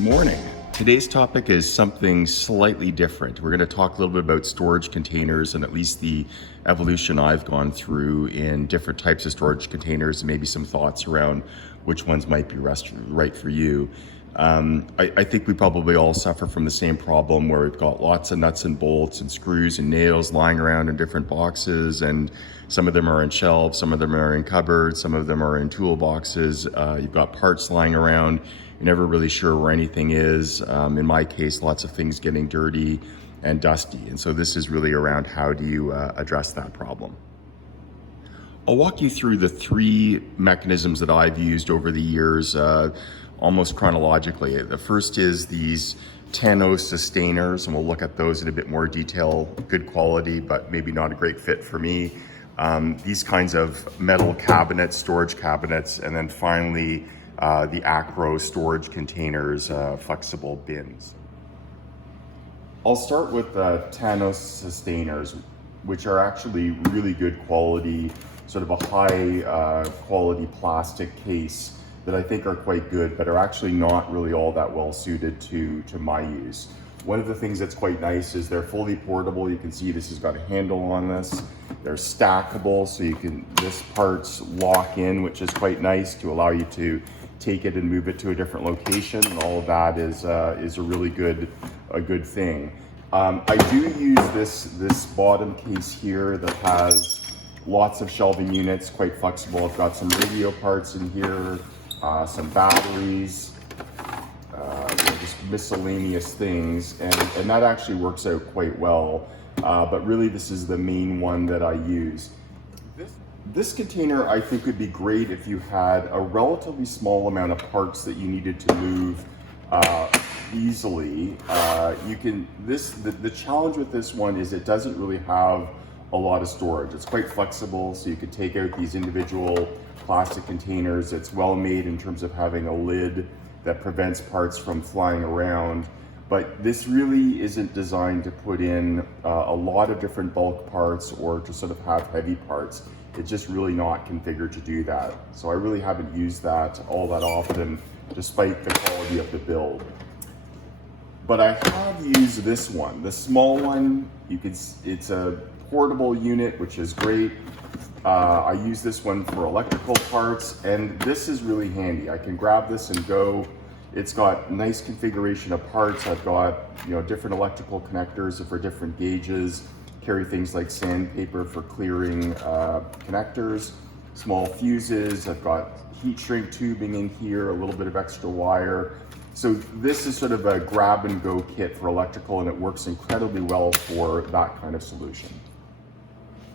Good morning. Today's topic is something slightly different. We're going to talk a little bit about storage containers and at least the evolution I've gone through in different types of storage containers and maybe some thoughts around which ones might be right for you. I think we probably all suffer from the same problem where we've got lots of nuts and bolts and screws and nails lying around in different boxes, and some of them are in shelves, some of them are in cupboards, some of them are in toolboxes. You've got parts lying around. You're never really sure where anything is. In my case, lots of things getting dirty and dusty. And so this is really around how do you address that problem. I'll walk you through the three mechanisms that I've used over the years, almost chronologically. The first is these Tanos Systainers, and we'll look at those in a bit more detail. Good quality, but maybe not a great fit for me. These kinds of metal cabinets, storage cabinets, and then finally the Acro storage containers, flexible bins. I'll start with the Tanos Systainers, which are actually really good quality, sort of a high quality plastic case that I think are quite good, but are actually not really all that well suited to my use. One of the things that's quite nice is they're fully portable. You can see this has got a handle on this. They're stackable, so this part's lock in, which is quite nice to allow you to take it and move it to a different location. And all of that is a really good thing. I do use this bottom case here that has lots of shelving units, quite flexible. I've got some radio parts in here, some batteries, just miscellaneous things, and that actually works out quite well. But really, this is the main one that I use. This container, I think, would be great if you had a relatively small amount of parts that you needed to move easily. The challenge with this one is it doesn't really have a lot of storage. It's quite flexible, so you could take out these individual plastic containers. It's well made in terms of having a lid that prevents parts from flying around. But this really isn't designed to put in a lot of different bulk parts or to sort of have heavy parts. It's just really not configured to do that. So I really haven't used that all that often, despite the quality of the build. But I have used this one, the small one. It's a portable unit, which is great. I use this one for electrical parts, and this is really handy. I can grab this and go. It's got nice configuration of parts. I've got different electrical connectors for different gauges. Carry things like sandpaper for clearing connectors, small fuses. I've got heat shrink tubing in here, a little bit of extra wire. So this is sort of a grab and go kit for electrical, and it works incredibly well for that kind of solution.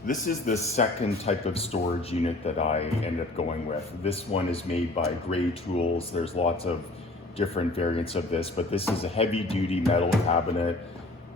This is the second type of storage unit that I ended up going with. This one is made by Gray Tools. There's lots of different variants of this, but this is a heavy duty metal cabinet.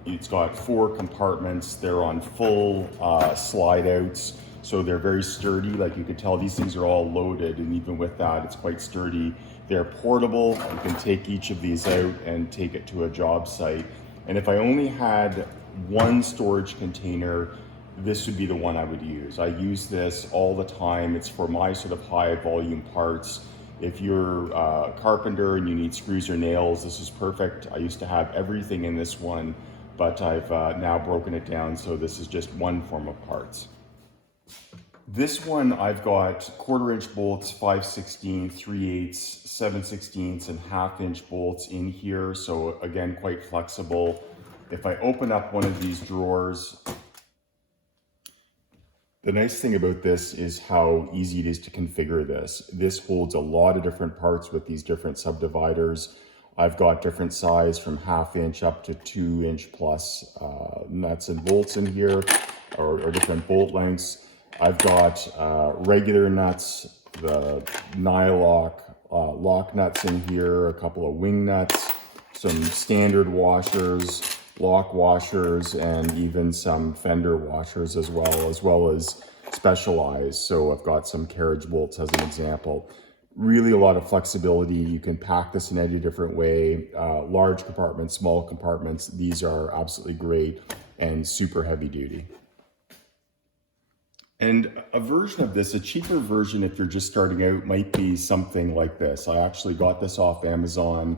It's got 4 compartments. They're on full slide outs, so they're very sturdy. Like you can tell, these things are all loaded, and even with that, it's quite sturdy. They're portable. You can take each of these out and take it to a job site. And if I only had one storage container, this would be the one I would use. I use this all the time. It's for my sort of high volume parts. If you're a carpenter and you need screws or nails, this is perfect. I used to have everything in this one, but I've now broken it down, so this is just one form of parts. This one, I've got 1/4 inch bolts, 5/16, 3/8, 7/16, and 1/2 inch bolts in here. So again, quite flexible. If I open up one of these drawers, the nice thing about this is how easy it is to configure this. This holds a lot of different parts with these different subdividers. I've got different size from 1/2 inch up to 2 inch plus nuts and bolts in here, or different bolt lengths. I've got regular nuts, the Nylock lock nuts in here, a couple of wing nuts, some standard washers, lock washers, and even some fender washers as well as specialized. So I've got some carriage bolts as an example. Really a lot of flexibility. You can pack this in any different way. Large compartments, small compartments. These are absolutely great and super heavy duty. And a version of this, a cheaper version if you're just starting out, might be something like this. I actually got this off Amazon.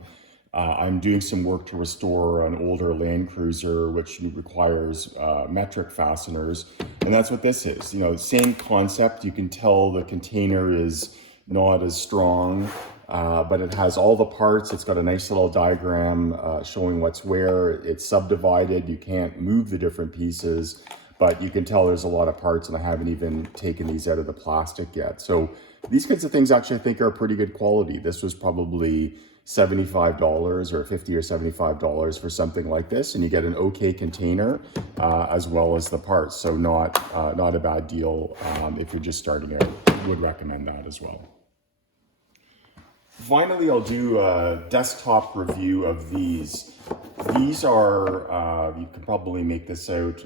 I'm doing some work to restore an older Land Cruiser, which requires metric fasteners, and that's what this is. You know, same concept. You can tell the container is not as strong, but it has all the parts. It's got a nice little diagram showing what's where. It's subdivided. You can't move the different pieces, but you can tell there's a lot of parts, and I haven't even taken these out of the plastic yet. So these kinds of things actually I think are pretty good quality. This was probably $75 or $50 or $75 for something like this, and you get an okay container as well as the parts. So not a bad deal if you're just starting out. Would recommend that as well. Finally, I'll do a desktop review of these. These are, you can probably make this out,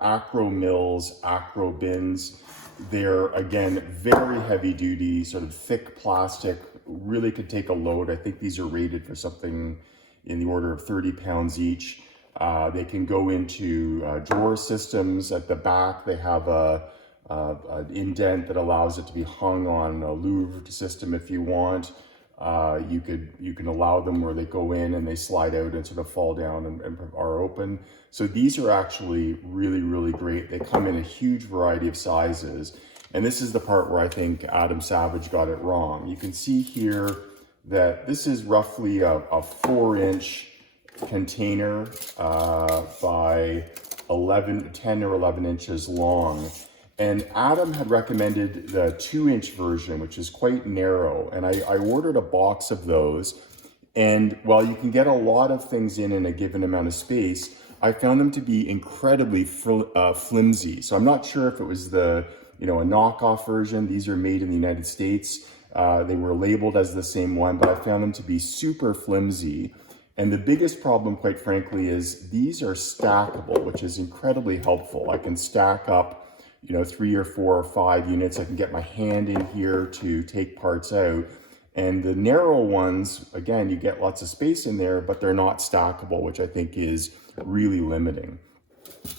Acro mills, Acro bins. They're, again, very heavy duty, sort of thick plastic, really could take a load. I think these are rated for something in the order of 30 pounds each. They can go into drawer systems. At the back, they have an indent that allows it to be hung on a Louvre system if you want. You can allow them where they go in and they slide out and sort of fall down and are open. So these are actually really, really great. They come in a huge variety of sizes. And this is the part where I think Adam Savage got it wrong. You can see here that this is roughly a 4-inch container by 10 or 11 inches long. And Adam had recommended the 2-inch version, which is quite narrow. And I ordered a box of those. And while you can get a lot of things in a given amount of space, I found them to be incredibly flimsy. So I'm not sure if it was a knockoff version. These are made in the United States. They were labeled as the same one, but I found them to be super flimsy. And the biggest problem, quite frankly, is these are stackable, which is incredibly helpful. I can stack up 3 or 4 or 5 units. I can get my hand in here to take parts out. And the narrow ones, again, you get lots of space in there, but they're not stackable, which I think is really limiting.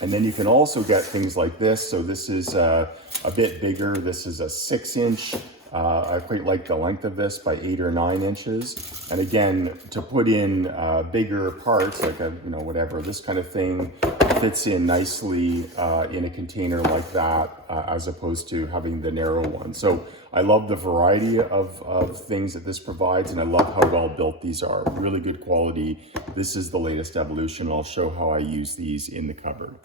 And then you can also get things like this. So this is a bit bigger. This is a 6-inch. I quite like the length of this by 8 or 9 inches. And again, to put in bigger parts, like whatever, this kind of thing fits in nicely in a container like that, as opposed to having the narrow one. So I love the variety of things that this provides, and I love how well built these are. Really good quality. This is the latest evolution. I'll show how I use these in the cupboard.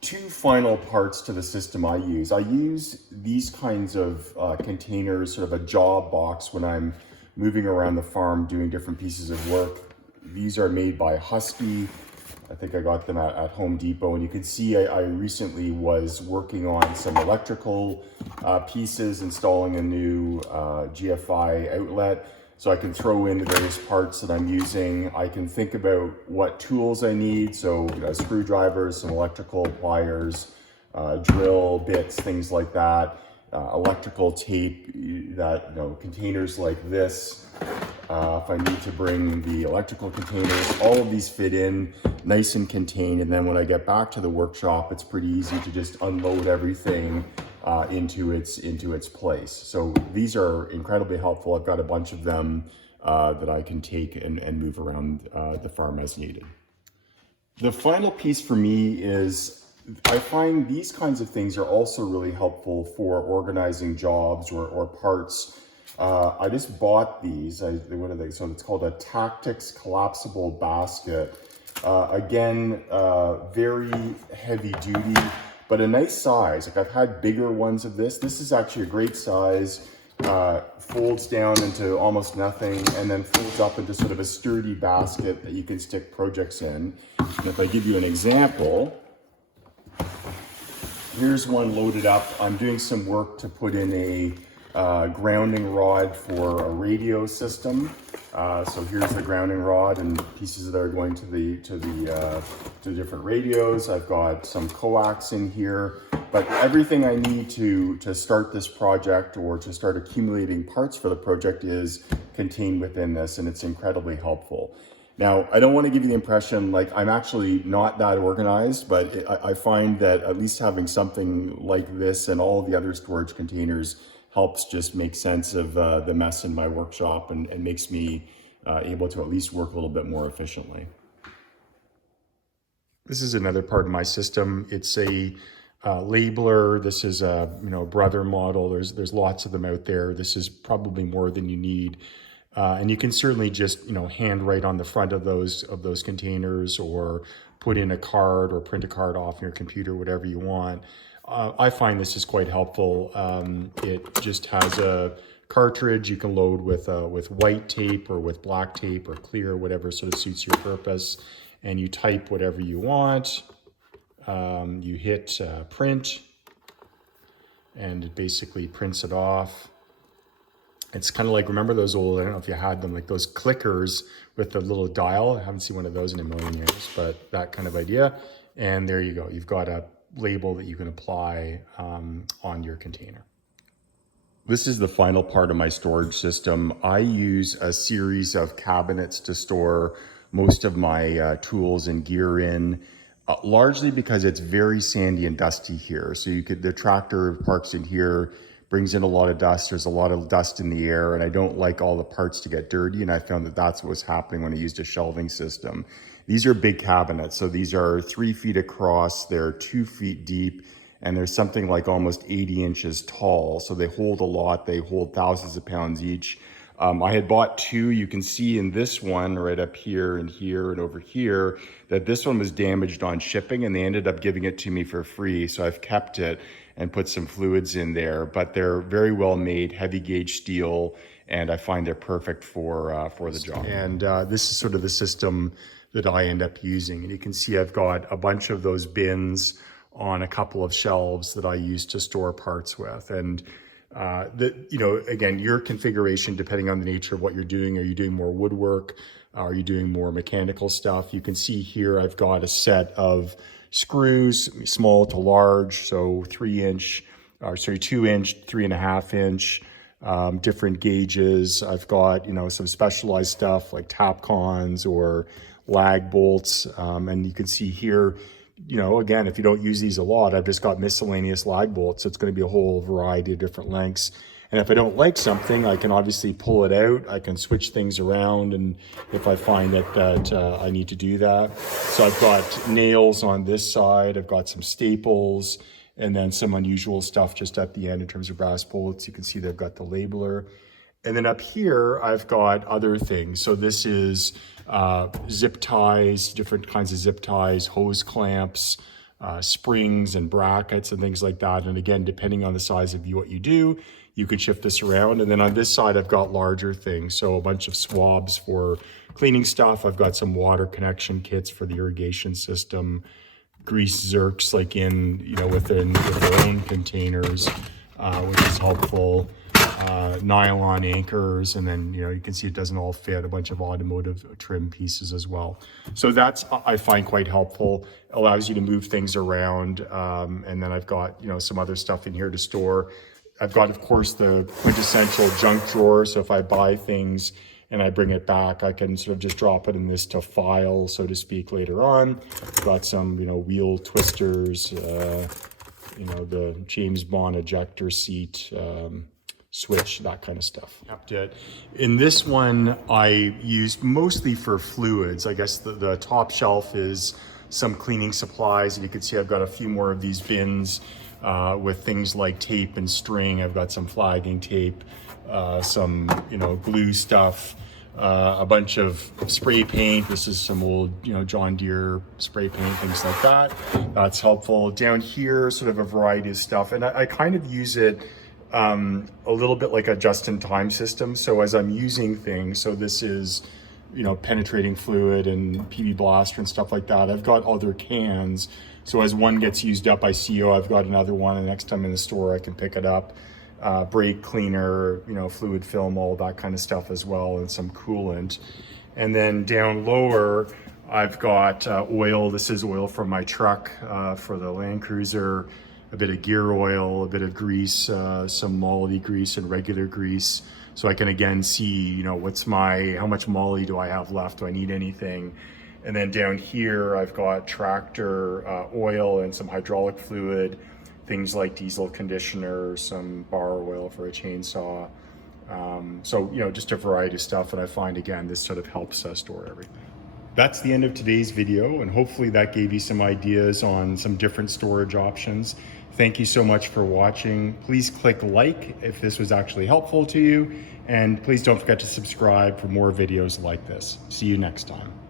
2 final parts to the system I use. I use these kinds of containers, sort of a job box, when I'm moving around the farm doing different pieces of work. These are made by Husky. I think I got them at Home Depot, and you can see I recently was working on some electrical pieces, installing a new GFI outlet. So I can throw in the various parts that I'm using. I can think about what tools I need. So screwdrivers, some electrical pliers, drill bits, things like that. Electrical tape, containers like this. If I need to bring the electrical containers, all of these fit in nice and contained. And then when I get back to the workshop, it's pretty easy to just unload everything into its place. So these are incredibly helpful. I've got a bunch of them that I can take and move around the farm as needed. The final piece for me is I find these kinds of things are also really helpful for organizing jobs or parts. I just bought these. What are they? So it's called a Tactics collapsible basket. Again, very heavy duty, but a nice size. Like I've had bigger ones of this. This is actually a great size. Folds down into almost nothing and then folds up into sort of a sturdy basket that you can stick projects in. And if I give you an example, here's one loaded up. I'm doing some work to put in a grounding rod for a radio system. So here's the grounding rod and pieces that are going to the different radios. I've got some coax in here, but everything I need to start this project or to start accumulating parts for the project is contained within this, and it's incredibly helpful. Now, I don't want to give you the impression like I'm actually not that organized, but I find that at least having something like this and all of the other storage containers helps just make sense of the mess in my workshop and makes me able to at least work a little bit more efficiently. This is another part of my system. It's a labeler. This is a brother model. There's lots of them out there. This is probably more than you need, and you can certainly just hand write on the front of those containers, or put in a card or print a card off your computer, whatever you want. I find this is quite helpful. It just has a cartridge you can load with white tape or with black tape or clear, whatever sort of suits your purpose. And you type whatever you want. You hit print, and it basically prints it off. It's kind of like, remember those old, I don't know if you had them, like those clickers with the little dial. I haven't seen one of those in a million years, but that kind of idea. And there you go. You've got a label that you can apply on your container. This is the final part of my storage system. I use a series of cabinets to store most of my tools and gear in, largely because it's very sandy and dusty here. So the tractor parks in here, brings in a lot of dust. There's a lot of dust in the air, and I don't like all the parts to get dirty. And I found that that's what was happening when I used a shelving system. These are big cabinets. So these are 3 feet across, they're 2 feet deep, and there's something like almost 80 inches tall. So they hold a lot. They hold thousands of pounds each. I had bought 2. You can see in this one right up here and over here that this one was damaged on shipping, and they ended up giving it to me for free. So I've kept it and put some fluids in there, but they're very well made, heavy gauge steel, and I find they're perfect for the job. And this is sort of the system that I end up using. And you can see I've got a bunch of those bins on a couple of shelves that I use to store parts with. And again, your configuration, depending on the nature of what you're doing. Are you doing more woodwork? Are you doing more mechanical stuff? You can see here I've got a set of screws, small to large, so 2 inch, 3.5 inch, different gauges. I've got some specialized stuff like Tapcons or lag bolts, and you can see here, again, if you don't use these a lot, I've just got miscellaneous lag bolts. So it's going to be a whole variety of different lengths. And if I don't like something, I can obviously pull it out. I can switch things around, and if I find that I need to do that. So I've got nails on this side. I've got some staples, and then some unusual stuff just at the end in terms of brass bullets. You can see they've got the labeler. And then up here, I've got other things. So this is zip ties, different kinds of zip ties, hose clamps, springs and brackets and things like that. And again, depending on the size of what you do, you could shift this around. And then on this side, I've got larger things. So a bunch of swabs for cleaning stuff. I've got some water connection kits for the irrigation system, grease zerks like within their own containers, which is helpful. Nylon anchors, and then you can see it doesn't all fit, a bunch of automotive trim pieces as well. So that's, I find, quite helpful. Allows you to move things around, and then I've got some other stuff in here to store. I've got, of course, the quintessential junk drawer. So if I buy things and I bring it back, I can sort of just drop it in this to file, so to speak, later on. Got some wheel twisters, the James Bond ejector seat, switch, that kind of stuff. Kept it. In this one, I used mostly for fluids. I guess the top shelf is some cleaning supplies, and you can see I've got a few more of these bins with things like tape and string. I've got some flagging tape, some glue stuff, a bunch of spray paint. This is some old John Deere spray paint, things like that. That's helpful. Down here, sort of a variety of stuff, and I kind of use it a little bit like a just-in-time system. So as I'm using things, so this is, penetrating fluid and PB blaster and stuff like that. I've got other cans. So as one gets used up, I see, I've got another one, and next time in the store, I can pick it up. Brake cleaner, fluid film, all that kind of stuff as well, and some coolant. And then down lower, I've got oil. This is oil from my truck for the Land Cruiser. A bit of gear oil, a bit of grease, some moly grease and regular grease. So I can again see, how much moly do I have left? Do I need anything? And then down here, I've got tractor oil and some hydraulic fluid, things like diesel conditioner, some bar oil for a chainsaw, So, you know, just a variety of stuff. And I find, again, this sort of helps store everything. That's the end of today's video, and hopefully that gave you some ideas on some different storage options. Thank you so much for watching. Please click like if this was actually helpful to you, and please don't forget to subscribe for more videos like this. See you next time.